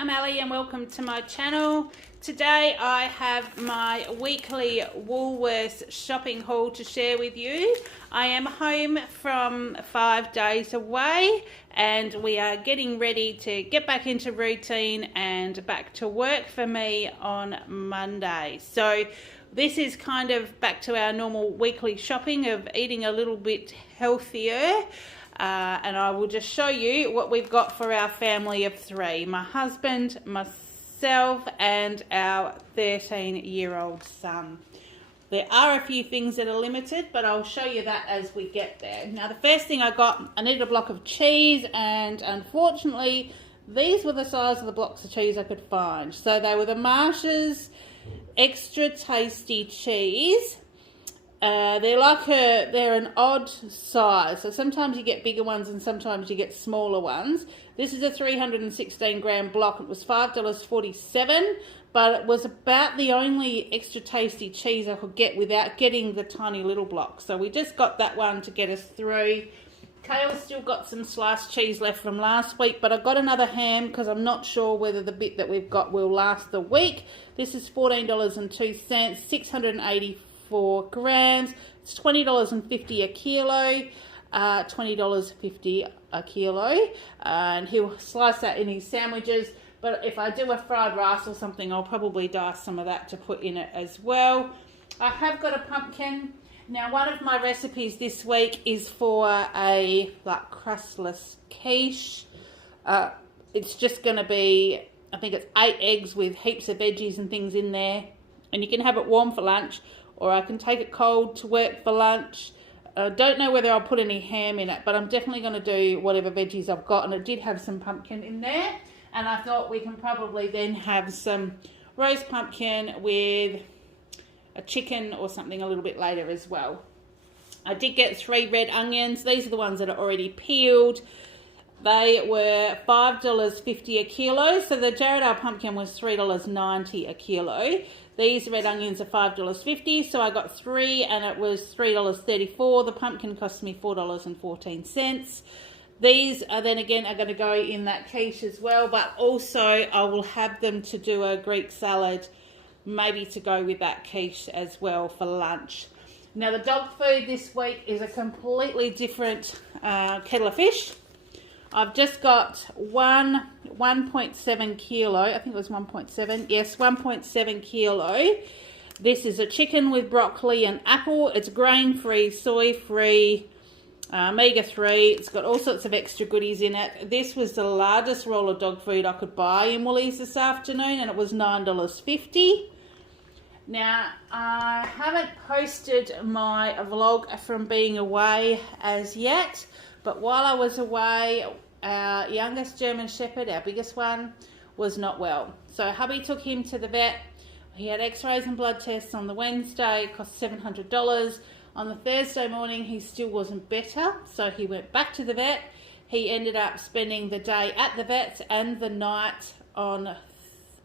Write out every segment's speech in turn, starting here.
I'm Ali and welcome to my channel. Today I have my weekly Woolworths shopping haul to share with you. I am home from 5 days away and we are getting ready to get back into routine and back to work for me on Monday. So this is kind of back to our normal weekly shopping of eating a little bit healthier. And I will just show you what we've got for our family of 3. My husband, myself, and our 13-year-old son. There are a few things that are limited, but I'll show you that as we get there. Now, the first thing I needed a block of cheese, and unfortunately, these were the size of the blocks of cheese I could find. So they were the Marsh's Extra Tasty Cheese. They're an odd size, so sometimes you get bigger ones and sometimes you get smaller ones. This is a 316 gram block. It was $5.47, but it was about the only extra tasty cheese I could get without getting the tiny little block. So we just got that one to get us through. Kale's still got some sliced cheese left from last week, but I got another ham because I'm not sure whether the bit that we've got will last the week. This is $14.02, 684 grams. It's $20.50 a kilo, $20.50 a kilo, and he'll slice that in his sandwiches. But if I do a fried rice or something, I'll probably dice some of that to put in it as well. I have got a pumpkin. Now, one of my recipes this week is for a crustless quiche. It's just going to be, I think it's 8 eggs with heaps of veggies and things in there, and you can have it warm for lunch, or I can take it cold to work for lunch. I don't know whether I'll put any ham in it, but I'm definitely going to do whatever veggies I've got, and it did have some pumpkin in there, and I thought we can probably then have some roast pumpkin with a chicken or something a little bit later as well. I did get 3 red onions. These are the ones that are already peeled. They were $5.50 a kilo, so the Jarrahdale pumpkin was $3.90 a kilo. These red onions are $5.50, so I got 3 and it was $3.34. The pumpkin cost me $4.14. These are then again are going to go in that quiche as well, but also I will have them to do a Greek salad, maybe to go with that quiche as well for lunch. Now, the dog food this week is a completely different kettle of fish. I've just got 1.7 kilo, I think it was 1.7, yes, 1.7 kilo. This is a chicken with broccoli and apple. It's grain-free, soy-free, omega-3. It's got all sorts of extra goodies in it. This was the largest roll of dog food I could buy in Woolies this afternoon, and it was $9.50. Now, I haven't posted my vlog from being away as yet, but while I was away, our youngest German Shepherd, our biggest one, was not well. So hubby took him to the vet. He had x-rays and blood tests on the Wednesday. It cost $700. On the Thursday morning, he still wasn't better, so he went back to the vet. He ended up spending the day at the vet's and the night on,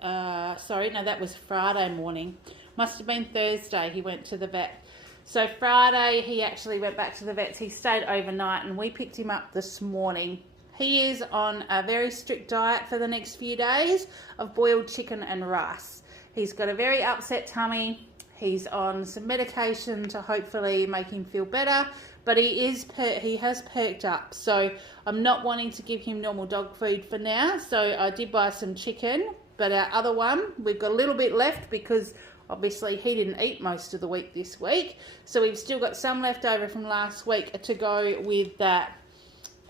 that was Friday morning. Must have been Thursday he went to the vet. So Friday, he actually went back to the vets. He stayed overnight and we picked him up this morning. He is on a very strict diet for the next few days of boiled chicken and rice. He's got a very upset tummy. He's on some medication to hopefully make him feel better, but he has perked up. So I'm not wanting to give him normal dog food for now. So I did buy some chicken, but our other one, we've got a little bit left because obviously he didn't eat most of the week this week. So we've still got some left over from last week to go with that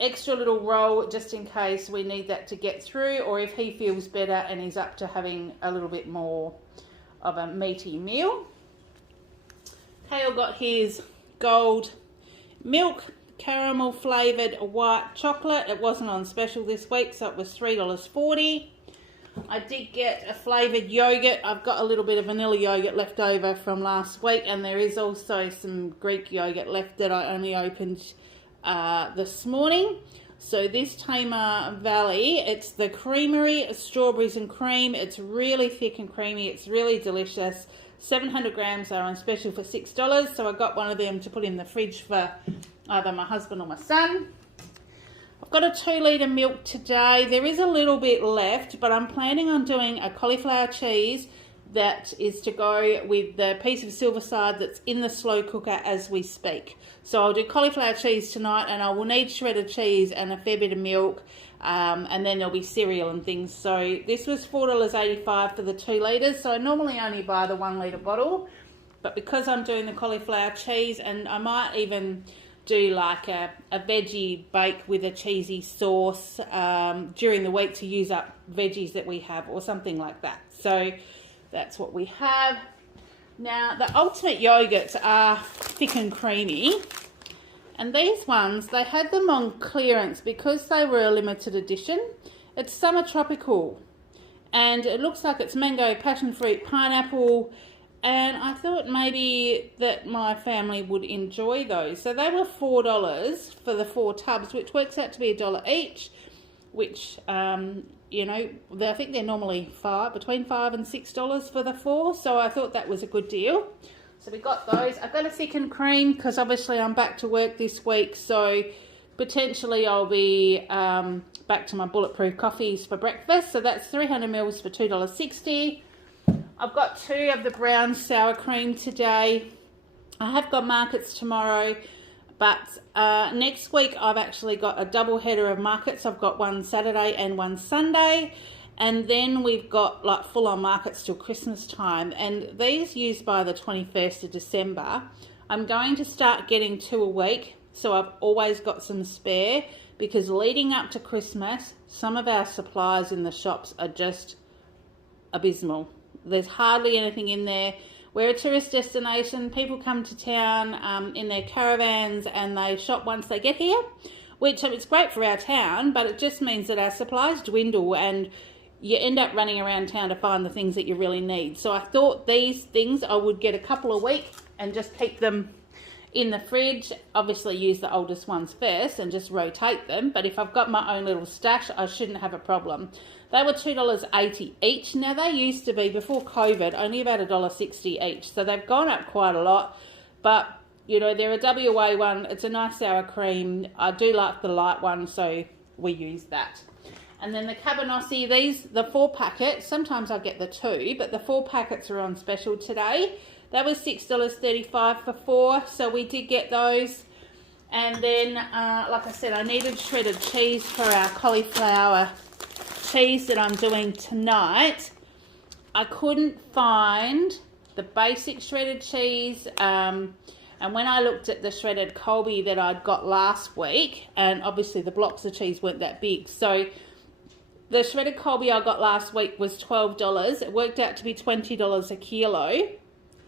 extra little roll just in case we need that to get through, or if he feels better and he's up to having a little bit more of a meaty meal. Kale got his gold milk caramel flavoured white chocolate. It wasn't on special this week, so it was $3.40. I did get a flavoured yogurt. I've got a little bit of vanilla yogurt left over from last week, and there is also some Greek yogurt left that I only opened this morning. So this Tamar Valley, it's the creamery, strawberries and cream. It's really thick and creamy. It's really delicious. 700 grams are on special for $6, so I got one of them to put in the fridge for either my husband or my son. I've got a 2 litre milk today. There is a little bit left, but I'm planning on doing a cauliflower cheese that is to go with the piece of silver side that's in the slow cooker as we speak. So I'll do cauliflower cheese tonight, and I will need shredded cheese and a fair bit of milk, and then there'll be cereal and things. So this was $4.85 for the 2 litres. So I normally only buy the 1 litre bottle, but because I'm doing the cauliflower cheese, and I might even do like a veggie bake with a cheesy sauce during the week to use up veggies that we have or something like that. So that's what we have. Now, the ultimate yogurts are thick and creamy. And these ones, they had them on clearance because they were a limited edition. It's Summer Tropical. And it looks like it's mango, passion fruit, pineapple. And I thought maybe that my family would enjoy those. So they were $4 for the 4 tubs, which works out to be $1 each, which, you know, I think they're normally between $5 and $6 for the 4. So I thought that was a good deal. So we got those. I've got a thick and cream because obviously I'm back to work this week. So potentially I'll be back to my bulletproof coffees for breakfast. So that's 300 mils for $2.60. I've got 2 of the brown sour cream today. I have got markets tomorrow, but next week I've actually got a double header of markets. I've got one Saturday and one Sunday, and then we've got like full-on markets till Christmas time, and these used by the 21st of December. I'm going to start getting 2 a week, so I've always got some spare, because leading up to Christmas, some of our supplies in the shops are just abysmal. There's hardly anything in there. We're a tourist destination. People come to town in their caravans and they shop once they get here, which it's great for our town, but it just means that our supplies dwindle and you end up running around town to find the things that you really need. So I thought these things I would get a couple a week and just keep them in the fridge. Obviously use the oldest ones first and just rotate them, but if I've got my own little stash, I shouldn't have a problem. They were $2.80 each. Now they used to be, before COVID, only about $1.60 each, so they've gone up quite a lot, but you know, they're a WA one. It's a nice sour cream. I do like the light one, so we use that. And then the cabanossi, the 4 packets, sometimes I get the 2, but the 4 packets are on special today. That was $6.35 for 4, so we did get those. And then, like I said, I needed shredded cheese for our cauliflower cheese that I'm doing tonight. I couldn't find the basic shredded cheese, and when I looked at the shredded Colby that I'd got last week, and obviously the blocks of cheese weren't that big, so the shredded Colby I got last week was $12. It worked out to be $20 a kilo.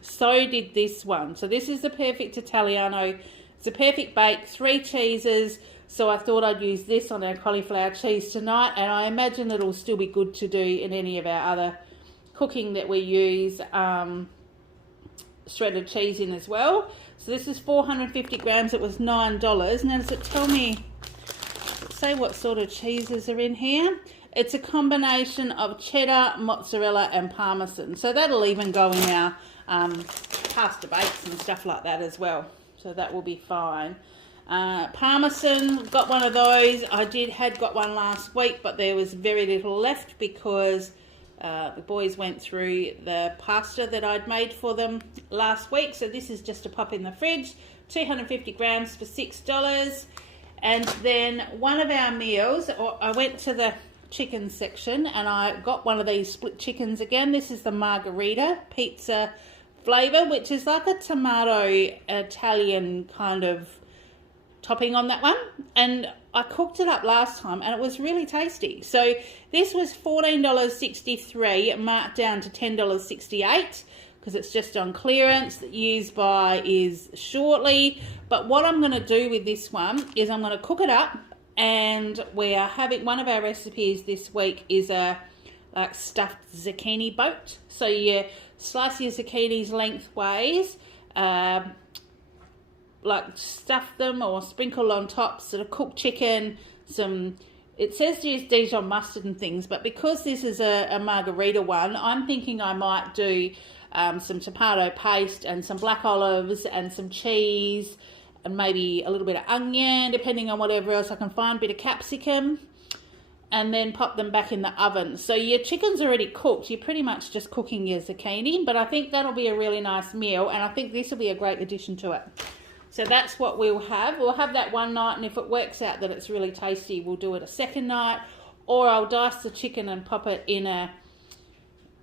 So did this one. So this is the perfect Italiano. It's a perfect bake, 3 cheeses. So I thought I'd use this on our cauliflower cheese tonight, and I imagine it'll still be good to do in any of our other cooking that we use shredded cheese in as well. So this is 450 grams. It was $9. Now does it tell me, say what sort of cheeses are in here? It's a combination of cheddar, mozzarella and parmesan. So that'll even go in our pasta bakes and stuff like that as well. So that will be fine. Parmesan, got one of those. I had got one last week, but there was very little left because the boys went through the pasta that I'd made for them last week. So this is just to pop in the fridge. 250 grams for $6. And then one of our meals, I went to the chicken section and I got one of these split chickens again. This is the margarita pizza flavour, which is like a tomato Italian kind of topping on that one, and I cooked it up last time and it was really tasty. So this was $14.63, marked down to $10.68 because it's just on clearance. The use by is shortly, but what I'm going to do with this one is I'm going to cook it up, and we are having one of our recipes this week is a like stuffed zucchini boat. So you slice your zucchinis lengthways, like stuff them or sprinkle on top sort of cooked chicken, it says to use Dijon mustard and things, but because this is a margarita one, I'm thinking I might do some tomato paste and some black olives and some cheese, and maybe a little bit of onion, depending on whatever else I can find, a bit of capsicum, and then pop them back in the oven. So your chicken's already cooked. You're pretty much just cooking your zucchini, but I think that'll be a really nice meal, and I think this will be a great addition to it. So that's what we'll have. We'll have that one night, and if it works out that it's really tasty, we'll do it a second night, or I'll dice the chicken and pop it in a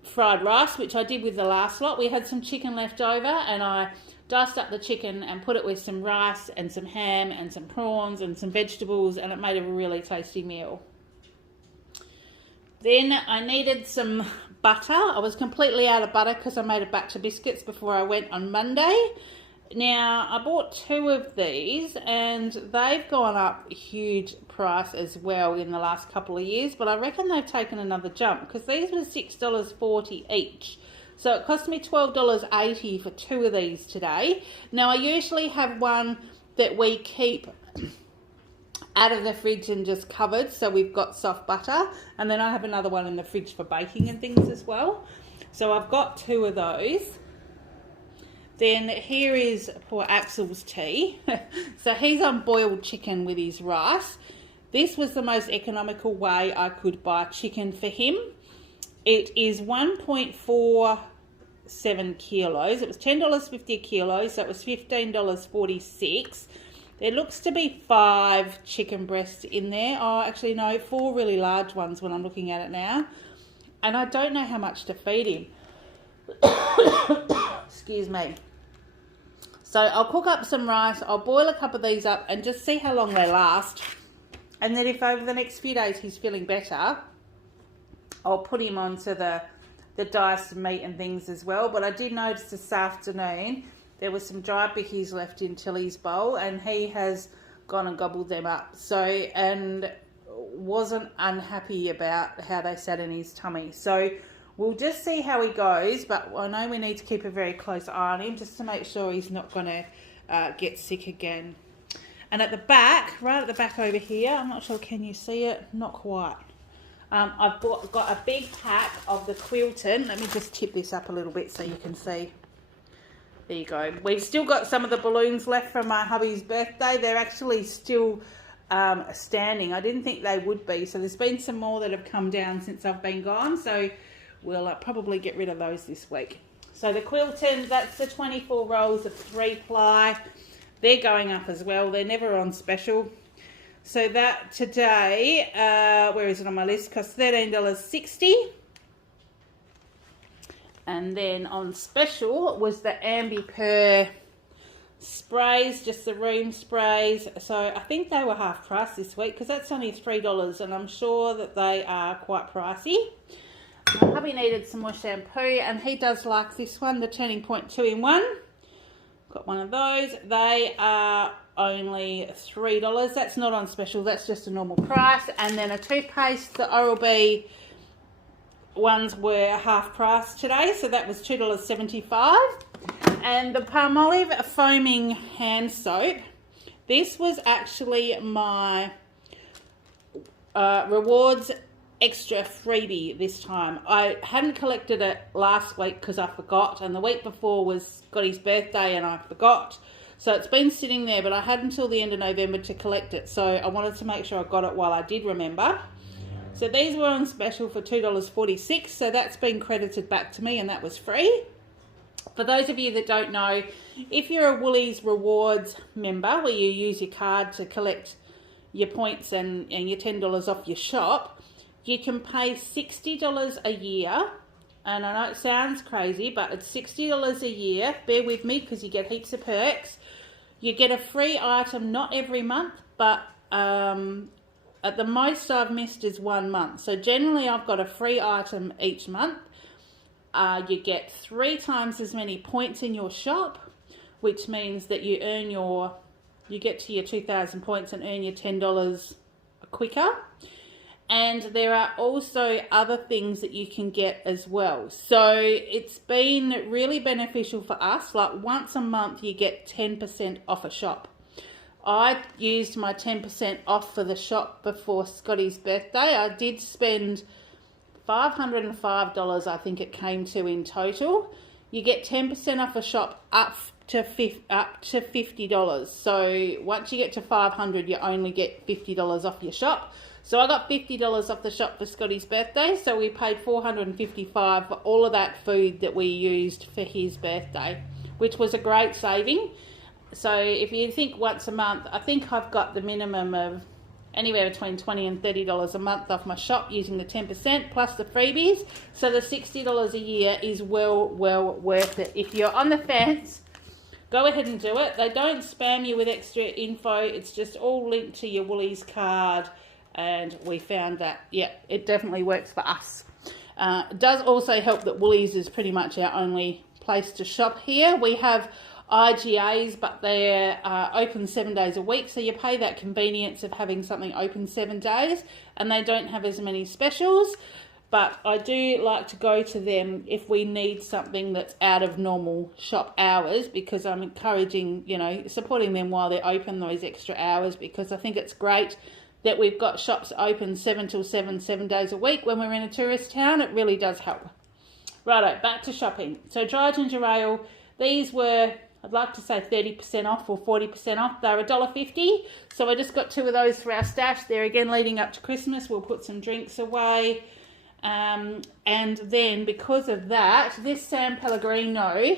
fried rice, which I did with the last lot. We had some chicken left over, and I diced up the chicken and put it with some rice and some ham and some prawns and some vegetables, and it made a really tasty meal. Then I needed some butter. I was completely out of butter because I made a batch of biscuits before I went on Monday. Now, I bought 2 of these, and they've gone up a huge price as well in the last couple of years, but I reckon they've taken another jump because these were $6.40 each. So it cost me $12.80 for 2 of these today. Now, I usually have one that we keep out of the fridge and just covered, so we've got soft butter, and then I have another one in the fridge for baking and things as well. So I've got 2 of those. Then here is poor Axel's tea. So he's on boiled chicken with his rice. This was the most economical way I could buy chicken for him. It is 1.47 kilos. It was $10.50 a kilo, so it was $15.46. There looks to be 5 chicken breasts in there. Oh, actually no, 4 really large ones when I'm looking at it now. And I don't know how much to feed him. Excuse me. So I'll cook up some rice, I'll boil a couple of these up and just see how long they last. And then if over the next few days he's feeling better, I'll put him onto the diced meat and things as well. But I did notice this afternoon there was some dried bickies left in Tilly's bowl, and he has gone and gobbled them up. So, and wasn't unhappy about how they sat in his tummy. So we'll just see how he goes, but I know we need to keep a very close eye on him just to make sure he's not going to get sick again. And at the back, right at the back over here, I'm not sure, can you see it? Not quite. I've got a big pack of the quilting. Let me just tip this up a little bit so you can see. There you go. We've still got some of the balloons left from my hubby's birthday. They're actually still standing. I didn't think they would be. So there's been some more that have come down since I've been gone. So we'll probably get rid of those this week. So the quilting, that's the 24 rolls of 3-ply. They're going up as well. They're never on special. So that today, where is it on my list, costs $13.60. And then on special was the Ambipur sprays, just the room sprays. So I think they were half price this week because that's only $3, and I'm sure that they are quite pricey. My hubby needed some more shampoo, and he does like this one, the Turning Point 2-in-1. Got one of those. They are only $3. That's not on special, that's just a normal price. And then a toothpaste, the Oral-B ones were half price today, so that was $2.75. And the Palmolive foaming hand soap, this was actually my rewards extra freebie this time. I hadn't collected it last week because I forgot, and the week before was Scotty's birthday and I forgot. So it's been sitting there, but I had until the end of November to collect it, so I wanted to make sure I got it while I did remember. So these were on special for $2.46, so that's been credited back to me, and that was free. For those of you that don't know, if you're a Woolies Rewards member, where you use your card to collect your points and your $10 off your shop, you can pay $60 a year. And I know it sounds crazy, but it's $60 a year. Bear with me because you get heaps of perks. You get a free item not every month, but at the most I've missed is 1 month. So generally I've got a free item each month. You get 3 times as many points in your shop, which means that you get to your 2,000 points and earn your $10 quicker. And there are also other things that you can get as well. So it's been really beneficial for us. Like once a month you get 10% off a shop. I used my 10% off for the shop before Scotty's birthday. I did spend $505, I think it came to in total. You get 10% off a shop up up to $50. So once you get to 500, you only get $50 off your shop. So I got $50 off the shop for Scotty's birthday. So we paid $455 for all of that food that we used for his birthday, which was a great saving. So if you think once a month, I think I've got the minimum of anywhere between $20 and $30 a month off my shop using the 10% plus the freebies. So the $60 a year is well worth it. If you're on the fence, go ahead and do it. They don't spam you with extra info. It's just all linked to your Woolies card. And we found that, yeah, it definitely works for us. It does also help that Woolies is pretty much our only place to shop here. We have IGAs, but they're open 7 days a week, so you pay that convenience of having something open 7 days, and they don't have as many specials. But I do like to go to them if we need something that's out of normal shop hours, because I'm encouraging, you know, supporting them while they're open those extra hours, because I think it's great that we've got shops open 7 till 7, 7 days a week when we're in a tourist town. It really does help. Righto, back to shopping. So dry ginger ale, these were, I'd like to say 30% off or 40% off. They're $1.50. So I just got 2 of those for our stash. They're again leading up to Christmas. We'll put some drinks away. And then because of that, this San Pellegrino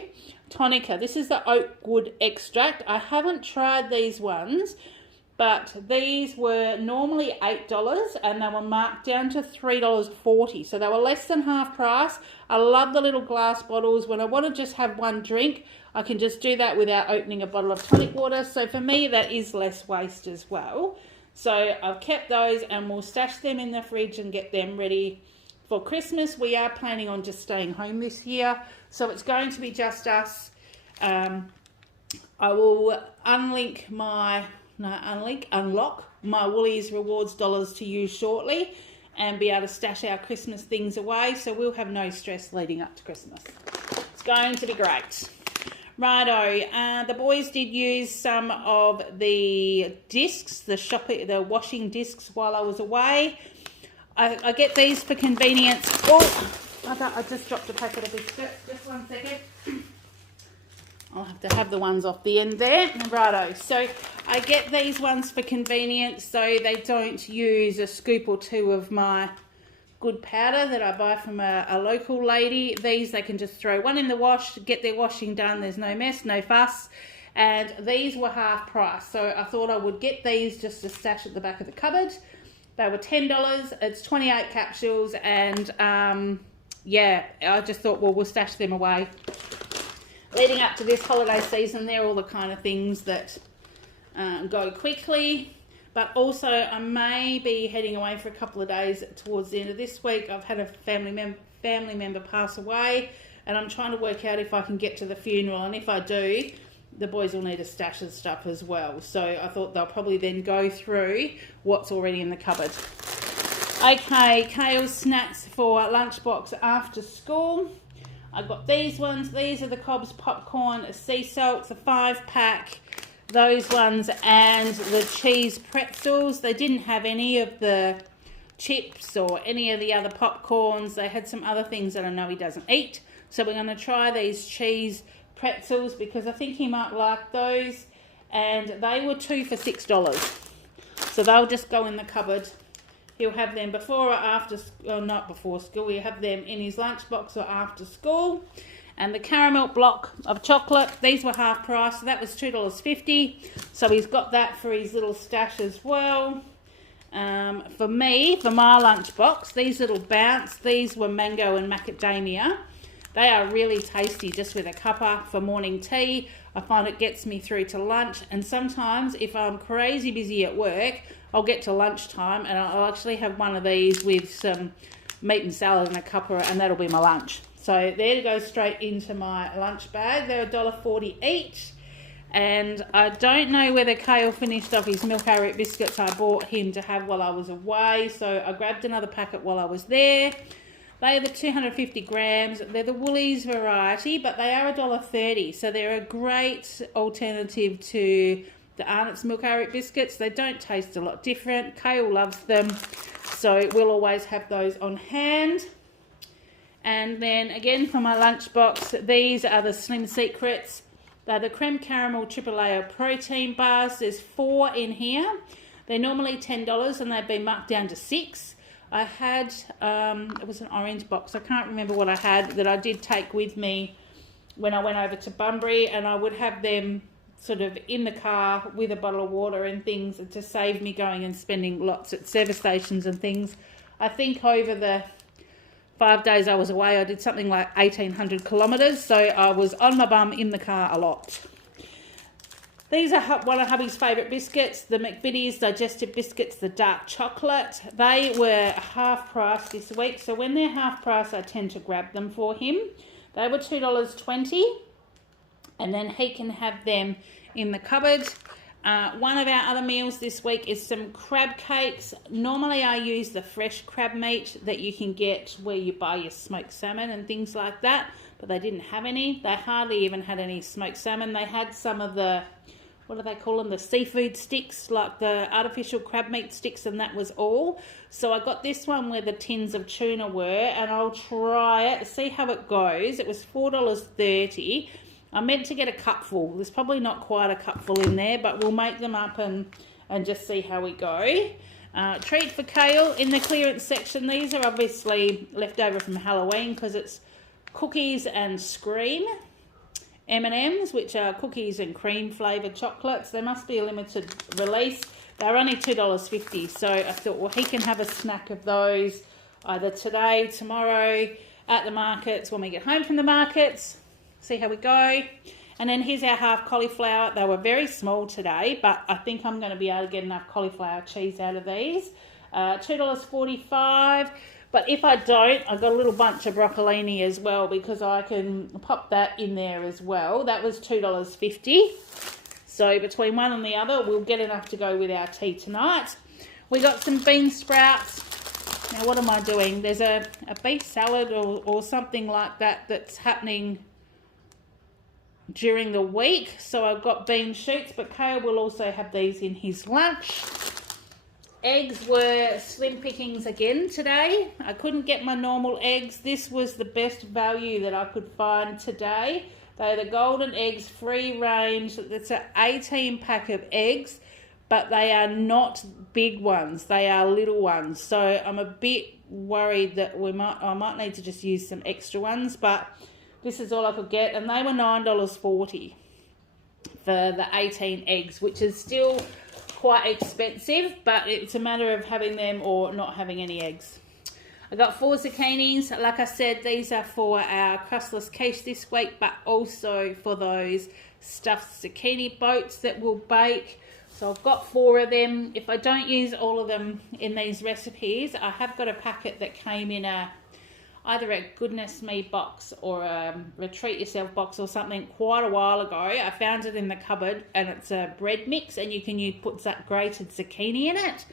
Tonica, this is the oak wood extract. I haven't tried these ones, but these were normally $8 and they were marked down to $3.40. So they were less than half price. I love the little glass bottles. When I want to just have one drink, I can just do that without opening a bottle of tonic water. So for me, that is less waste as well. So I've kept those and we'll stash them in the fridge and get them ready for Christmas. We are planning on just staying home this year, so it's going to be just us. I will unlock my Woolies rewards dollars to use shortly and be able to stash our Christmas things away, so we'll have no stress leading up to Christmas. It's going to be great. Righto, the boys did use some of the discs, the washing discs while I was away. I get these for convenience. Oh, I just dropped a packet of biscuits. Just 1 second. I'll have to have the ones off the end there. Righto. So I get these ones for convenience so they don't use a scoop or 2 of my good powder that I buy from a local lady. These they can just throw one in the wash, get their washing done. There's no mess, no fuss. And these were half price. So I thought I would get these just to stash at the back of the cupboard. They were $10. It's 28 capsules, and yeah, I just thought, well, we'll stash them away. Leading up to this holiday season, they're all the kind of things that go quickly. But also, I may be heading away for a couple of days towards the end of this week. I've had a family member pass away, and I'm trying to work out if I can get to the funeral, and if I do, the boys will need a stash of stuff as well. So I thought they'll probably then go through what's already in the cupboard. Okay, kale snacks for lunchbox after school. I've got these ones. These are the Cobb's popcorn, sea salts, a 5-pack. Those ones and the cheese pretzels. They didn't have any of the chips or any of the other popcorns. They had some other things that I know he doesn't eat. So we're going to try these cheese pretzels because I think he might like those, and they were 2 for $6, so they'll just go in the cupboard. He'll have them before or after, or not before school, we have them in his lunchbox or after school. And the caramel block of chocolate, these were half price, so that was $2.50, so he's got that for his little stash as well. For me, for my lunchbox, these little bounce, these were mango and macadamia. They are really tasty just with a cuppa for morning tea. I find it gets me through to lunch, and sometimes if I'm crazy busy at work, I'll get to lunchtime and I'll actually have one of these with some meat and salad and a cuppa, and that'll be my lunch. So there to go straight into my lunch bag. They're $1.40 each, and I don't know whether Kale finished off his milk arrowroot biscuits I bought him to have while I was away, so I grabbed another packet while I was there. They are the 250 grams. They're the Woolies variety, but they are $1.30. So they're a great alternative to the Arnott's milk arrowroot biscuits. They don't taste a lot different. Kale loves them, so we'll always have those on hand. And then again for my lunchbox, these are the Slim Secrets. They're the creme caramel triple layer protein bars. There's 4 in here. They're normally $10 and they've been marked down to $6. I had, it was an orange box. I can't remember what I had that I did take with me when I went over to Bunbury, and I would have them sort of in the car with a bottle of water and things to save me going and spending lots at service stations and things. I think over the 5 days I was away, I did something like 1,800 kilometres, so I was on my bum in the car a lot. These are one of hubby's favourite biscuits, the McVitie's Digestive Biscuits, the dark chocolate. They were half price this week, so when they're half price, I tend to grab them for him. They were $2.20, and then he can have them in the cupboard. One of our other meals this week is some crab cakes. Normally I use the fresh crab meat that you can get where you buy your smoked salmon and things like that, but they didn't have any. They hardly even had any smoked salmon. They had some of the, what do they call them, the seafood sticks, like the artificial crab meat sticks, and that was all. So I got this one where the tins of tuna were, and I'll try it, see how it goes. It was $4.30. I meant to get a cupful. There's probably not quite a cupful in there, but we'll make them up and just see how we go. Treat for Kale in the clearance section. These are obviously left over from Halloween because it's cookies and scream. M&Ms, which are cookies and cream flavoured chocolates. They must be a limited release. They're only $2.50, so I thought, well, he can have a snack of those either today, tomorrow, at the markets, when we get home from the markets. See how we go. And then here's our half cauliflower. They were very small today, but I think I'm going to be able to get enough cauliflower cheese out of these. $2.45. But if I don't, I've got a little bunch of broccolini as well, because I can pop that in there as well. That was $2.50. So between one and the other, we'll get enough to go with our tea tonight. We got some bean sprouts. Now, what am I doing? There's a beef salad or something like that that's happening during the week. So I've got bean shoots, but Kale will also have these in his lunch. Eggs were slim pickings again today. I couldn't get my normal eggs. This was the best value that I could find today. They're the golden eggs, free range. It's an 18 pack of eggs, but they are not big ones. They are little ones. So I'm a bit worried that I might need to just use some extra ones, but this is all I could get. And they were $9.40 for the 18 eggs, which is still quite expensive, but it's a matter of having them or not having any eggs. I got 4 zucchinis. Like I said, these are for our crustless quiche this week, but also for those stuffed zucchini boats that we'll bake. So I've got 4 of them. If I don't use all of them in these recipes, I have got a packet that came in either a Goodness Me box or a Retreat Yourself box or something quite a while ago. I found it in the cupboard, and it's a bread mix, and you can put that grated zucchini in it.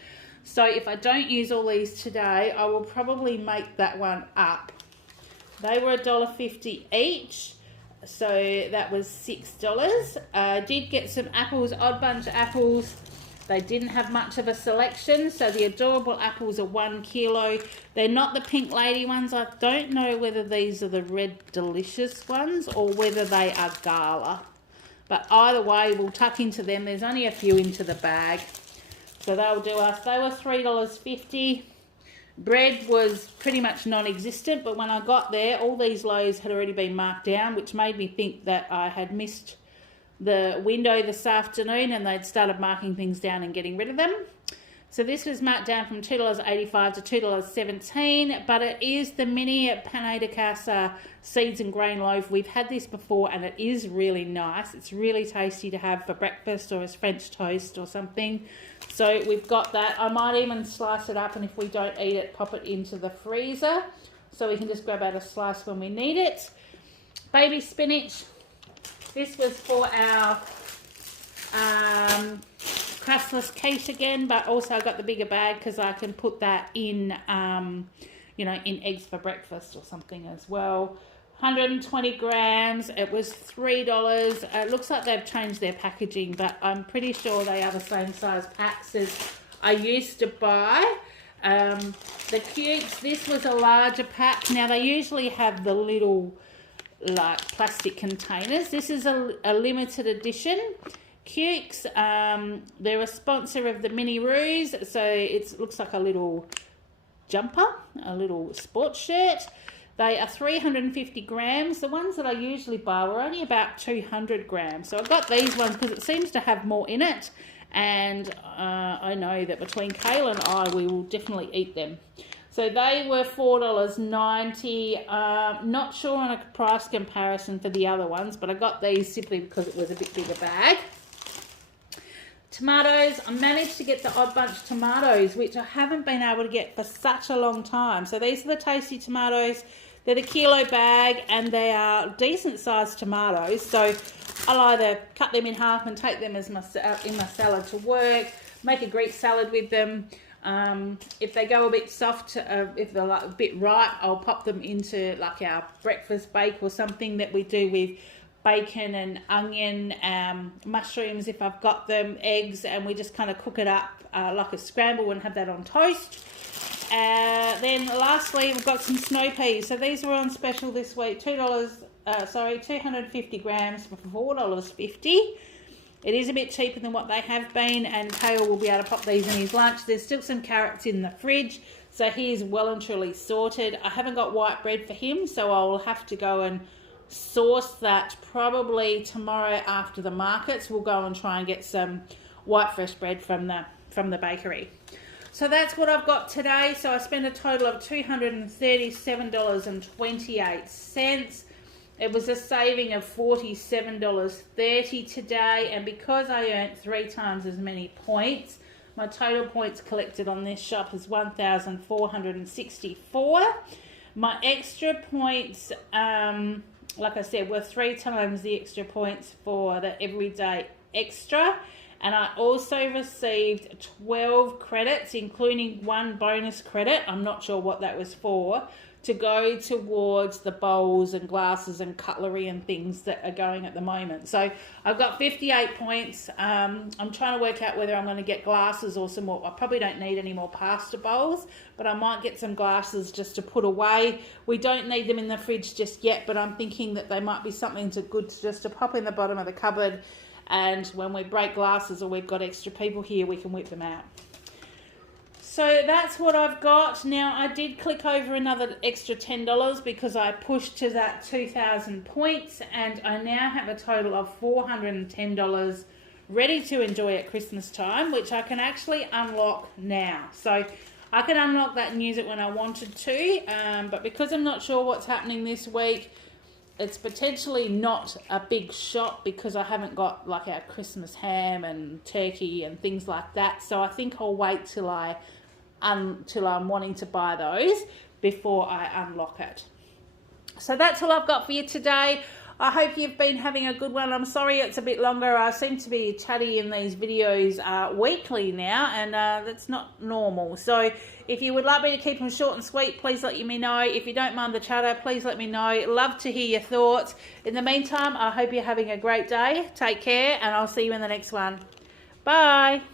So if I don't use all these today, I will probably make that one up. They were $1.50 each, so that was $6. I did get some apples, odd bunch of apples. They didn't have much of a selection, so the adorable apples are 1 kilo. They're not the pink lady ones. I don't know whether these are the red delicious ones or whether they are gala. But either way, we'll tuck into them. There's only a few into the bag, so they'll do us. They were $3.50. Bread was pretty much non-existent, but when I got there, all these loaves had already been marked down, which made me think that I had missed the window this afternoon and they'd started marking things down and getting rid of them. So this was marked down from $2.85 to $2.17, but it is the mini pane de casa seeds and grain loaf. We've had this before and it is really nice. It's really tasty to have for breakfast or as French toast or something. So we've got that. I might even slice it up, and if we don't eat it, pop it into the freezer so we can just grab out a slice when we need it. Baby spinach. This was for our crustless quiche again, but also I got the bigger bag because I can put that in, in eggs for breakfast or something as well. 120 grams. It was $3. It looks like they've changed their packaging, but I'm pretty sure they are the same size packs as I used to buy. The cubes. This was a larger pack. Now they usually have the little like plastic containers. This is a limited edition. Cukes, they're a sponsor of the Mini Roos, so it looks like a little jumper, a little sports shirt. They are 350 grams. The ones that I usually buy were only about 200 grams. So I got these ones because it seems to have more in it. And I know that between Kayla and I, we will definitely eat them. So they were $4.90. Not sure on a price comparison for the other ones, but I got these simply because it was a bit bigger bag. Tomatoes, I managed to get the Odd Bunch tomatoes, which I haven't been able to get for such a long time. So these are the tasty tomatoes. They're the kilo bag, and they are decent sized tomatoes. So I'll either cut them in half and take them as in my salad to work, make a Greek salad with them. If they go a bit soft, if they're like a bit ripe, I'll pop them into like our breakfast bake or something that we do with bacon and onion, mushrooms if I've got them, eggs, and we just kind of cook it up like a scramble and have that on toast. Then lastly, we've got some snow peas. So these were on special this week, 250 grams for $4.50. It is a bit cheaper than what they have been, and Kale will be able to pop these in his lunch. There's still some carrots in the fridge, so he is well and truly sorted. I haven't got white bread for him, so I will have to go and source that probably tomorrow after the markets. We'll go and try and get some white fresh bread from the bakery. So that's what I've got today. So I spent a total of $237.28. It was a saving of $47.30 today, and because I earned 3 times as many points, my total points collected on this shop is 1,464. My extra points, like I said, were 3 times the extra points for the everyday extra. And I also received 12 credits, including 1 bonus credit. I'm not sure what that was for, to go towards the bowls and glasses and cutlery and things that are going at the moment. So I've got 58 points. I'm trying to work out whether I'm going to get glasses or some more. I probably don't need any more pasta bowls, but I might get some glasses just to put away. We don't need them in the fridge just yet, but I'm thinking that they might be something good just to pop in the bottom of the cupboard, and when we break glasses or we've got extra people here, we can whip them out. So that's what I've got. Now, I did click over another extra $10 because I pushed to that 2,000 points, and I now have a total of $410 ready to enjoy at Christmas time, which I can actually unlock now. So I can unlock that and use it when I wanted to, but because I'm not sure what's happening this week, it's potentially not a big shop because I haven't got like our Christmas ham and turkey and things like that. So I think I'll wait till I'm wanting to buy those before I unlock it. So that's all I've got for you today. I hope you've been having a good one. I'm sorry it's a bit longer. I seem to be chatty in these videos weekly now, and that's not normal. So if you would like me to keep them short and sweet, please let me know. If you don't mind the chatter, please let me know. Love to hear your thoughts. In the meantime, I hope you're having a great day. Take care, and I'll see you in the next one. Bye.